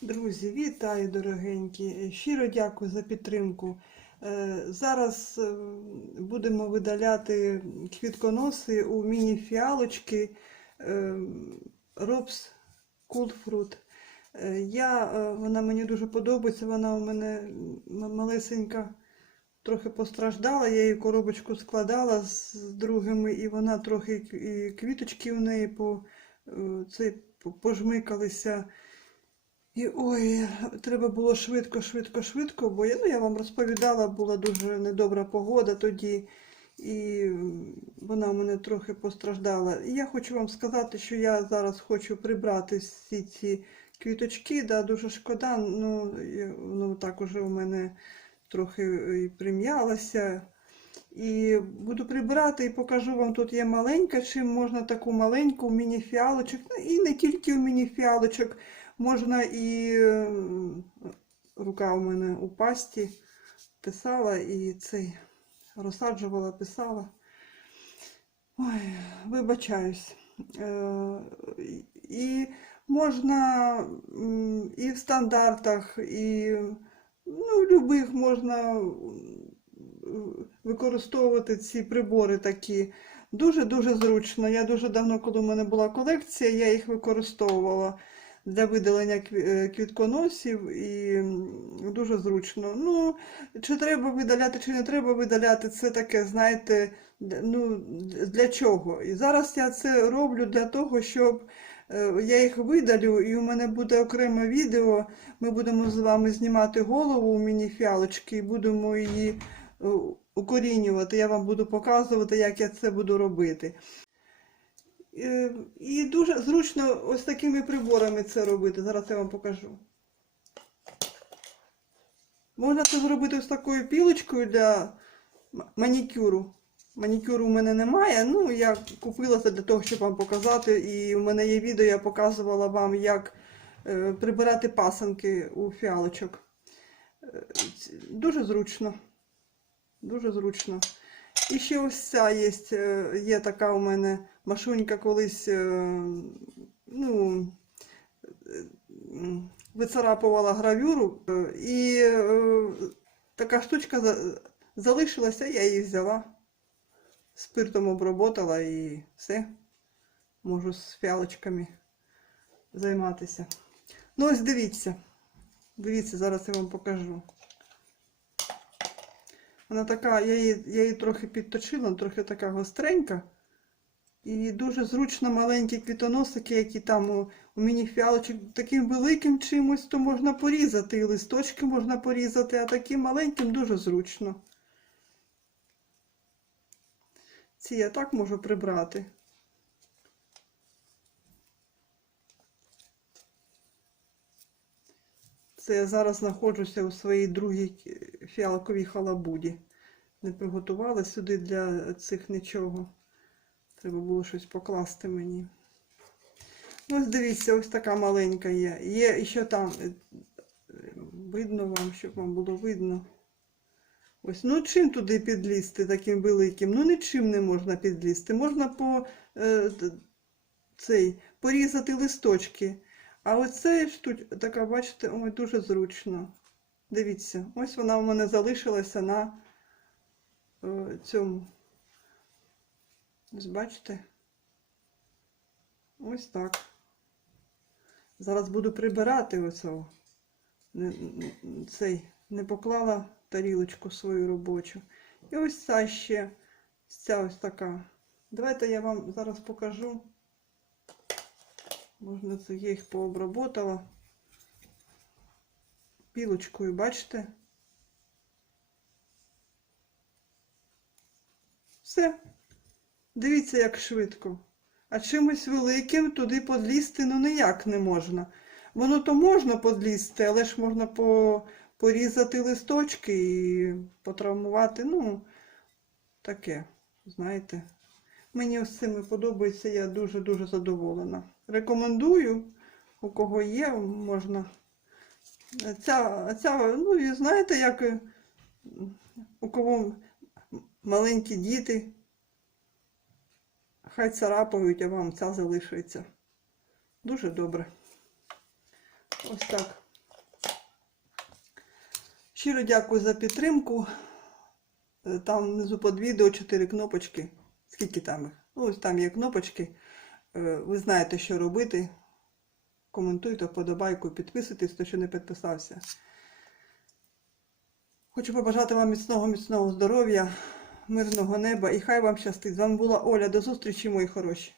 Друзі, вітаю, дорогенькі! Щиро дякую за підтримку. Е, Зараз е, будемо видаляти квітконоси у міні-фіалочки е, Robs Cool. Е, Я, е, вона мені дуже подобається, вона у мене малесенька, трохи постраждала. Я її коробочку складала з другими, і вона трохи і квіточки у неї по, е, по- пожмикалися. І ой, треба було швидко, швидко, швидко, бо ну, я вам розповідала, була дуже недобра погода тоді, і вона у мене трохи постраждала. І я хочу вам сказати, що я зараз хочу прибрати всі ці квіточки, да, дуже шкода, ну, ну так уже у мене трохи і прим'ялося. І буду прибирати і покажу вам, тут є маленька, чим можна таку маленьку міні-фіалочок, ну, і не тільки у міні-фіалочок, можна і е, рука у мене у пасті писала і цей розсаджувала, писала. Ой, вибачаюсь. Е, І можна і в стандартах, і ну, в любих можна використовувати ці прибори такі. Дуже-дуже зручно. Я дуже давно, коли в мене була колекція, я їх використовувала для видалення е, квітконосів і дуже зручно. Ну, чи треба видаляти, чи не треба видаляти, це таке, знаєте, ну, для чого? І зараз я це роблю для того, щоб е, я їх видалю, і у мене буде окреме відео. Ми будемо з вами знімати голову у міні-фіалочки і будемо її е, укорінювати. Я вам буду показувати, як я це буду робити. Е, І дуже зручно ось такими приборами це робити. Зараз я вам покажу. Можна це зробити ось такою пілочкою для манікюру. Манікюру у мене немає. Ну, я купила це для того, щоб вам показати. І у мене є відео, я показувала вам, як е, прибирати пасанки у фіалочок. Е, Дуже зручно. Дуже зручно. І ще ось ця є, е, є така у мене машунька колись, е, ну, е, вицарапувала гравюру, і така штучка залишилася, я її взяла, спиртом обработала і все. Можу з фіалочками займатися. Ну ось дивіться. Дивіться, зараз я вам покажу. Вона така, я її, я її трохи підточила, трохи така гостренька. І дуже зручно маленькі квітоносики, які там у, у міні-фіалочок таким великим чимось, то можна порізати, і листочки можна порізати, а таким маленьким дуже зручно. Ці я так можу прибрати. Це я зараз знаходжуся у своїй другій фіалковій халабуді. Не приготувала сюди для цих нічого. Треба було щось покласти мені. Ну, ось дивіться, ось така маленька є. Є ще там, е, видно вам, щоб вам було видно. Ось, ну чим туди підлізти таким великим? Ну нічим не можна підлізти. Можна по, е, цей, порізати листочки. А оце штук, така, бачите, ой, дуже зручно. Дивіться, ось вона у мене залишилася на е, цьому. Ось бачите? Ось так. Зараз буду прибирати оцього. Цей не поклала тарілочку свою робочу. І ось ця ще, ця ось така. Давайте я вам зараз покажу. Можна це я їх пообработала. Пілочкою, бачите? Все. Дивіться, як швидко. А чимось великим туди подлізти ну ніяк не можна. Воно то можна подлізти, але ж можна по, порізати листочки і потравмувати. Ну, таке, знаєте. Мені ось цими подобається, я дуже-дуже задоволена. Рекомендую, у кого є, можна. Ця, ця, ну і знаєте, як е, у кого маленькі діти, хай царапають, а вам ця залишиться. Дуже добре. Ось так. Щиро дякую за підтримку. Е, Там внизу під відео чотири кнопочки. Скільки там їх? Ну, ось там є кнопочки. Е, Ви знаєте, що робити. Коментуйте, вподобайку, підписуйтесь, хто ще не підписався. Хочу побажати вам міцного, міцного здоров'я, мирного неба і хай вам щастить. З вами була Оля. До зустрічі, мої хороші.